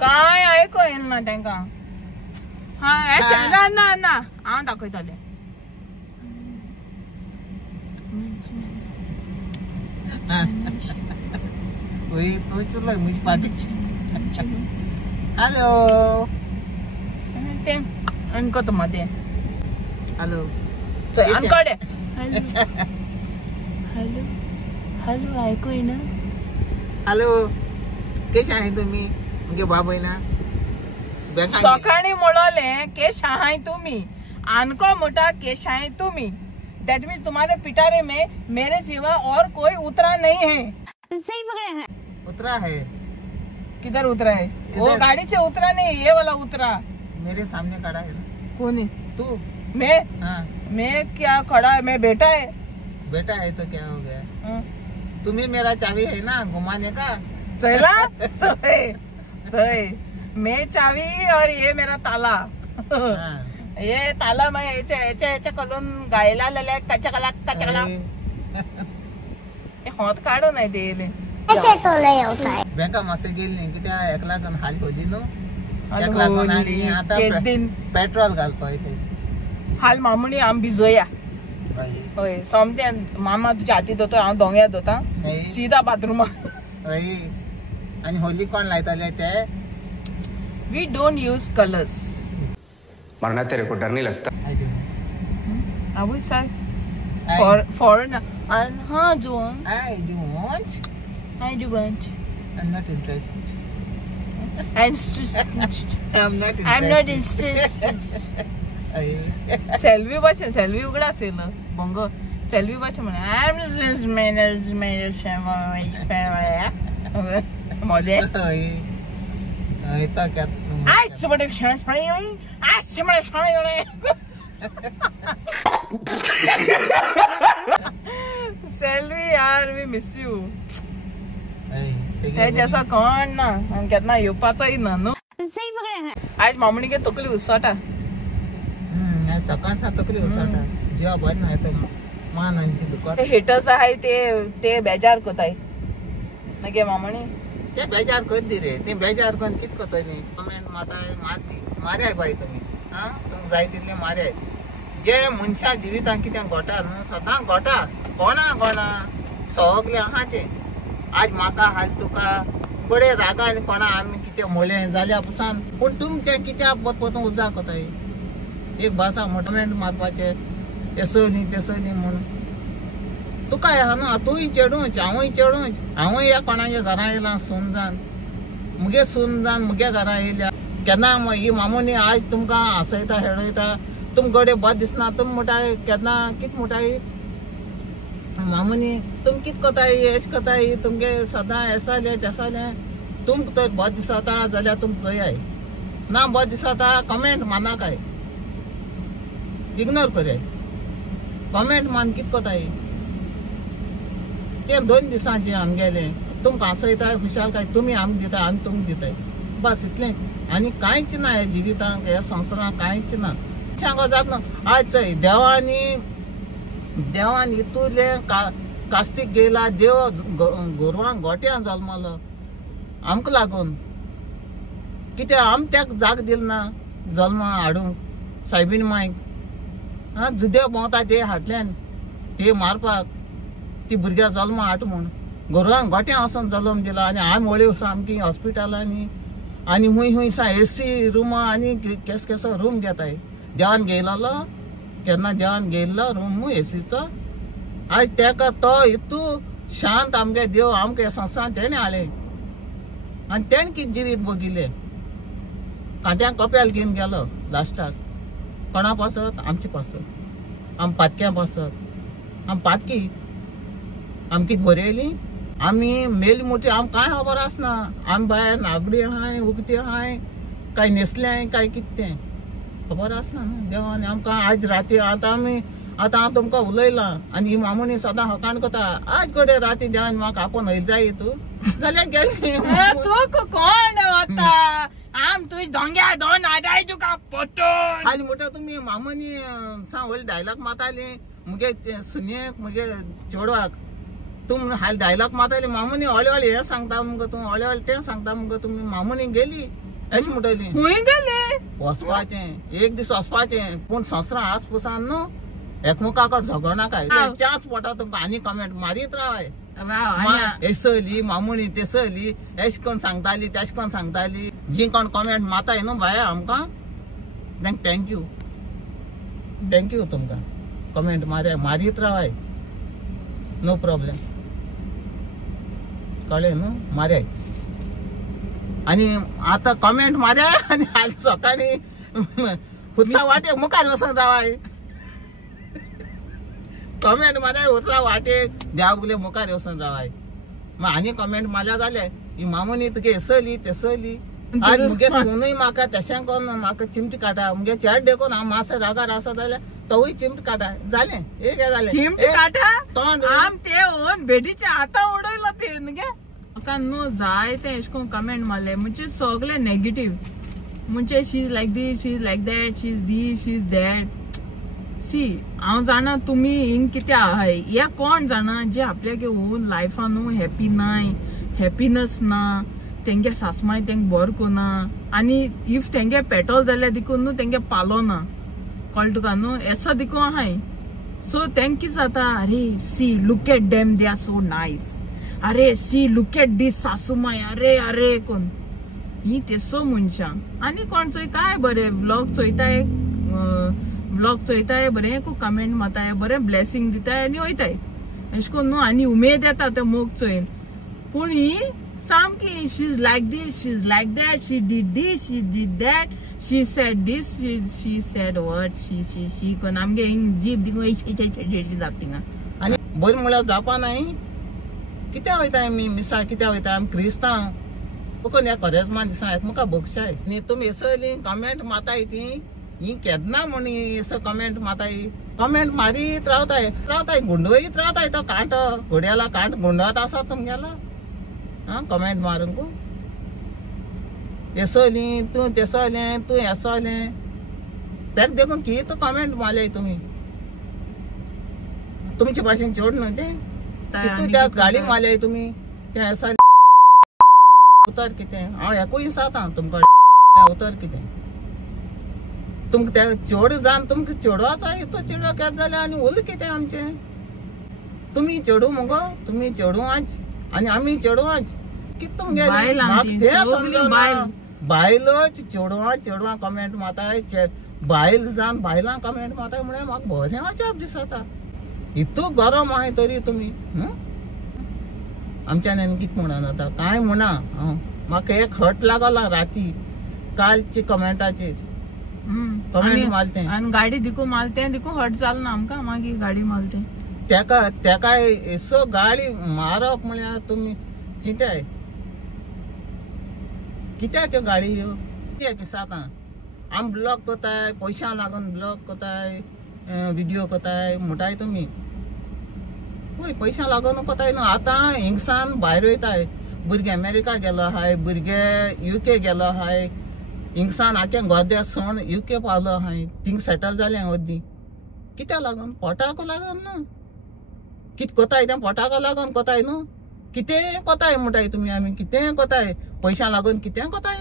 काय ऐकू येना तांकां. हा ना ना ना हांव दाखयतलें. वही तो चुला मुझे पार्टी. हेलो ते अनको तो मध्ये. हेलो अनकडे. हॅलो हॅलो ऐकू येना. हेलो कशे आहे तुम्ही मुगे बाबू ना सकाळी म्हणले केश आहे तुम्ही अनको मोटा केश आहे तुम्ही. दैट मीन्स तुम्हारे पिटारे में मेरे सिवा और कोई उतरा नहीं है. सही पकड़े हैं. उतरा है. किधर उतरा है? वो गाड़ी से उतरा नहीं, ये वाला उतरा. मेरे सामने खड़ा है ना. कौन है? तू. मैं. हाँ. मैं क्या खड़ा है? मैं बेटा है. बेटा है तो क्या हो गया. तुम्ही मेरा चाबी है ना घुमाने का. चला मैं चाबी और ये मेरा ताला. ये ताला मैं याच्या करून गायला लाल्या कचकला हात काढू नाही देले. बँका मासे गेली नाही की त्या 1 लाख हाल होली नो. 1 लाख आणि आता पेट्रोल घालपाय ते हाल मामुनी आम भिजोया. होय समते मामा तुझ्या हातीत होतो हांव दोंग्यात होता सीधा बाथरूम. आणि होली कोण लायताले ते. We don't use colours. मरना तेरे को डर नहीं लगता. I would say foreigner. And हाँ Jones. I don't. I'm not interested. I'm not interested. Selvi भाषा सेल्वी उघडा असेल बंग. सेल्वी भाषा म्हणे मध्ये आज बड़े सेल्वी यार वी मिस यू. ते जैसा कौन ना कितना येवपाचोय ना न्हू. सही पकड़े हैं. आज मामुनी के तकली उसटा. सकाळचा तकली उसटा जेव्हा बंद नाही तर मान आणि दुकान हेटर्स आहे ते बेजार कोताय नगे मामुनी. ते बेजार कर दी रे. ते बेजार करून कित कोताय नी कमेंट मारती मार्याय बाय तुम्ही. तुमक जाय तितले मार्याय. जे मनशा जिवितांत कितें घोटा न्हू सदां घोटा कोणा सगले आहा ते. आज म्हाका हाल तुका बडे रागान कोणा आमी कितें मोले जाल्या पसान पूण तुम ते कित्याक पोतपोतून उजा कोताय. एक भासा मोटमेंट मारपाचे तेसोनी म्हणून तुका ह्या न्हू. तूंय चेडूच हांवूय चेडूच. हांवूय ह्या कोणाच्या घरा येयला सून जावन मुगे घरा येयल्या. केन्ना ही मामुनी आज तुमकां हसयता हेडयता तुम गडे बद दिसना. तुम म्हणटाय केन्ना कित म्हणटाय मामुनी तुम कित कोताय एश कोताय तुमगे सदां येसाले तेसाले. तुमक तर बद दिसता जाल्यार तुम चोयाय ना बद दिसता कमेंट मानाकाय इग्नोर कराय. कमेंट मान कित कोताय ते 2 दिसांचे आमगेले. तुमकां हसयताय खुशाल काय तुमी आमक दिताय आमी तुमक दिताय बस इतलें. आनी कांयच ना ह्या जिवितांक ह्या संवसारांत कांयच ना. सांगो जात ना आज चोय देवान इतुले कास्तीक गेला. देव गोरवांक गोट्यां जल्मलो आमकां लागून. कितें आम त्याक जाग दिल ना जल्मा हाडूंक सायबीन मांयक. जुदे भोंवता ते हाटल्यान ते मारपाक ती भुरग्यां जल्मा हाट म्हूण गोरवांक गोट्यां वचोन जल्म दिला. आनी आमी वळ्यो सामकी हॉस्पिटलांनी आनी हुंय सा एसी रुमा आनी केसो रूम घेताय. देवान घेयलो केन्ना देवान घेयल्लो रूम एसीचो. आज तेका तो इतू शांत आमगे देव आमगे संवसारांत तेणे हाडले आनी तेणे कितें जिवीत बगिले. कांत्याक कप्याल घेवन गेलो लास्टाक. कोणा पासत आमचे पासत आम पातक्या पासत आम पातकी आम कितें बरयली आमी मेली मोठी आम कांय खबर आसना. आमी भायर नागडी आहाय उगती आहाय काय न्हेसले काय कितें खबर आसना न्हू. देवान आमकां आज राती आतां हांव तुमकां उलयलां आनी ही मामुनी सदां हकाण कोता आज घडये राती देवान म्हाका आपोवन हयली जाय तूं जाल्यार गेली. तू कोण होता आम तुझ दोंग्या दोन आडाय तुका पटोन हाली म्हणटा तुमी मामुनी सा व्हडले डायलॉग मारताली मुगे सुन्येक मुगे चेडवाक. तुम हाल डायलॉग मारताली मामुनी हळे हे सांगता मुगो तूं हळे ते सांगता मुगो तुमी. मामुनी गेली अशी म्हणटली हुंय गेले वचपाचें एक दीस वचपाचें पूण संवसारा आसपासान न्हू एकमेकाका झगडनाका चान्स पडटा तुमकां आनी कमेंट मारीत रावाय एसली मामुणी तेसली एश कोण सांगताली तेश कोण सांगताली जी कोण कमेंट माताय न्हू बाया आमकां थँक्यू तुमकां कमेंट मारीत रावाय नो प्रॉब्लेम कळ्ळें न्हू मार्याय आनी आतां कमेंट मार्या आनी आज सकाळी हुत्सा वाटेक मुखार वचून रावाय कमेंट मार्यार हुत्सा वाटेक देवागुले मुखार वचून रावाय मागीर आनी कमेंट मारल्या जाले ही मामुनी तुगे एसली तेसली आज मुगे सोनूय म्हाका तेशें कोन्न म्हाका चिमटी काटा मुगे चेड देखून हांव मातसो रागार आसा जाल्यार तोय चिमट काटा जालें एक जालें चिमट काटा तोंड आम ते ओन बेडीचे आतां उडयलो ते न्हू म्हाका न्हू जाय ते एश कोन कमेंट मारले म्हणजे सगळे नेगेटिव्ह म्हणजे she is like this she is like that she is this she is that सी हांव जाणा तुमी हिंग कितें आहाय हे कोण जाणा जे आपल्यागे ओन लायफान न्हू हॅपी नाय हॅपीनस ना तेंगे सासमाय तेंक बर कोना आनी इफ तेंगे पेटोल जाल्यार देखून न्हू तेंगे पालो ना कळ्ळें तुका न्हू एसो देखून आहाय सो तेंक कितें जाता अरे see look at them they are so nice अरे सी लुक एट दीस सासूमाय अरे कोण ही तेसो मनशां आनी कोण चोय काय बरें ब्लॉग चोयताय बरें कमेंट माताय बरें ब्लेसिंग दिताय आनी वयताय अशें करून न्हू आनी उमेद येता ते मोग चोयन पूण ही सामकी she is like this she is like that she did this she did that she said this she said what she कोण आमगे हिंग जीप दिकून जाता थिंगा आनी बरी म्हळ्यार जावपा नाय कित्या वयताय आमी मिसा कित्या वयताय आमी क्रिस्तांव कोण ह्या करेजमान दिसा एकमेका बक्षाय न्ही तुमी एसली कमेंट माताय ती ही केदना म्हणी एसो कमेंट माताय कमेंट मारीत रावताय गुंडवयत रावताय तो कांट घोड्याला कांट गुंडवत आसा तुमगेलो हा कमेंट मारूंक एसली तूं तेसोलें तूं हेसोलें तेका देखून कितें कमेंट मारले तुमी तुमचे भाशेन चोड न्हू तें त्या गाडी मारले तुमी तें एसले उतर कितें हांव एकूय साता तुमकां उतर कितें तुमकां ते चेड जावन तुमकां चेडवाचो तो चेडवा केद जालें आनी उरलें कितें आमचें तुमी चेडू मुगो तुमी चेडवांच आनी आमी चेडवांच कितें तुमगे बायलोच चेडवां कमेंट माताय बायल जावन बायलां कमेंट माताय म्हळ्यार म्हाका बरें अजाप दिसता इतू गरम आहाय तरी तुमी आमच्यान कितें म्हणून आतां कांय म्हणा म्हाका एक हट लागला राती कालची कमेंटाचेर कमेंट मारते आनी गाडी दिकू मारते दिकू हट जाल ना आमकां मागीर गाडी मारते तेका एसो गाडी मारप म्हळ्यार तुमी चिंताय कित्या त्यो गाडी ह्यो कित्याक दिसता आमी ब्लॉक कोताय पयशां लागून ब्लॉक कोताय व्हिडिओ कोताय म्हणटाय तुमी पळय पयशां लागून कोताय न्हू आतां हिंगसान भायर वयताय भुरगे अमेरिका गेलो आहाय भुरगे UK गेलो आहाय हिंगसान आख्या गोद्या सोण UK पावलो आहाय थिंग सेटल जालें ओद्दी कित्या लागून पोटाको लागून न्हू कितें कोताय तें पोटाको लागून कोताय न्हू कितें कोताय म्हणटाय तुमी आमी कितें कोताय पयशां लागून कितें कोताय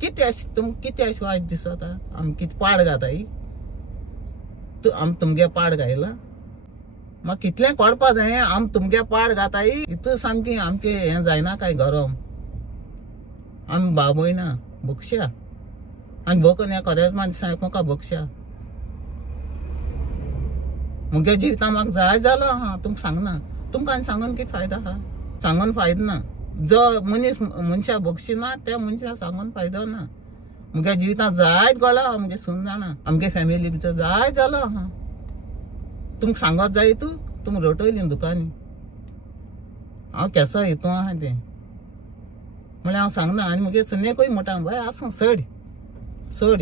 कितें अशें वायट दिसता आमी कितें पाड घाताय आमी तुमगे पाड घायला म्हाका कितलें कळपा जाय आमी तुमगे पाड घाताय इतू सामकी आमचे हें जायना काय गरम आमी बाबयना बक्षया आनी बकून ह्या करेजमान दिसा एकमेका बक्षया मुगे जिवितां म्हाका जाय जालो आहा तुमकां सांगना तुमकां आनी सांगून कितें फायदो आहा सांगून फायदो ना जो मनीस मनशा बक्षिना त्या मनशा सांगून फायदो ना मुगे जिवितां जायत गोळा आहा मुगे सून जाणा आमगे फॅमिली भितर जाय जालो आहा तुमकां सांगत जाय तुमी रटयली दुकानी हांव केसो हितू आहा तें म्हळ्यार हांव सांगना आनी मुगे सुनेकूय म्हणटा बाय आसूं सोड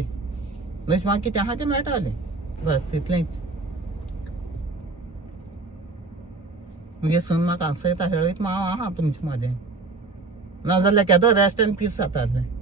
न्हय म्हाका कितें आहा तें मेळटालें बस इतलेंच मुगे सून म्हाका हांसयता हेळयता हांव आहा तुमचे मदें नाजाल्यार केदो रेस्ट एंड पीस जातालें